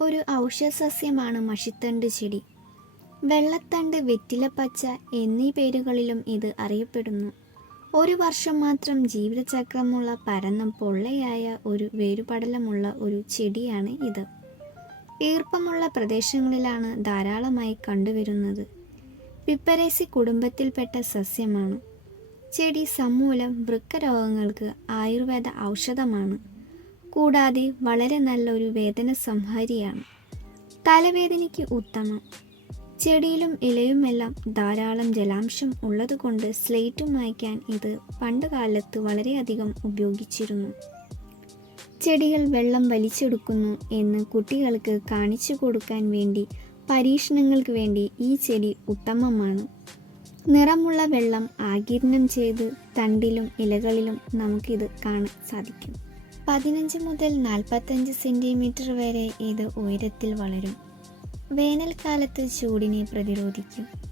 ഒരു ഔഷധസസ്യമാണ് മഷിത്തണ്ട് ചെടി. വെള്ളത്തണ്ട് വെറ്റിലപ്പച്ച എന്നീ പേരുകളിലും ഇത് അറിയപ്പെടുന്നു. ഒരു വർഷം മാത്രം ജീവിതചക്രമുള്ള പരന്ന പൊള്ളയായ ഒരു വേരുപടലമുള്ള ഒരു ചെടിയാണ് ഇത്. ഈർപ്പമുള്ള പ്രദേശങ്ങളിലാണ് ധാരാളമായി കണ്ടുവരുന്നത്. പിപ്പരേസി കുടുംബത്തിൽപ്പെട്ട സസ്യമാണ്. ചെടി സമൂലം വൃക്കരോഗങ്ങൾക്ക് ആയുർവേദ ഔഷധമാണ്. കൂടാതെ വളരെ നല്ലൊരു വേദന സംഹാരിയാണ് തലവേദനയ്ക്ക് ഉത്തമം. ചെടിയിലും ഇലയുമെല്ലാം ധാരാളം ജലാംശം ഉള്ളതുകൊണ്ട് സ്ലേറ്റും മായ്ക്കാൻ ഇത് പണ്ടുകാലത്ത് വളരെയധികം ഉപയോഗിച്ചിരുന്നു. ചെടികൾ വെള്ളം വലിച്ചെടുക്കുന്നു എന്ന് കുട്ടികൾക്ക് കാണിച്ചു കൊടുക്കാൻ വേണ്ടി പരീക്ഷണങ്ങൾക്ക് വേണ്ടി ഈ ചെടി ഉത്തമമാണ്. നിറമുള്ള വെള്ളം ആകിരണം ചെയ്ത് തണ്ടിലും ഇലകളിലും നമുക്കിത് കാണാൻ സാധിക്കും. പതിനഞ്ച് മുതൽ നാൽപ്പത്തഞ്ച് സെന്റിമീറ്റർ വരെ ഇത് ഉയരത്തിൽ വളരും. വേനൽക്കാലത്ത് ചൂടിനെ പ്രതിരോധിക്കും.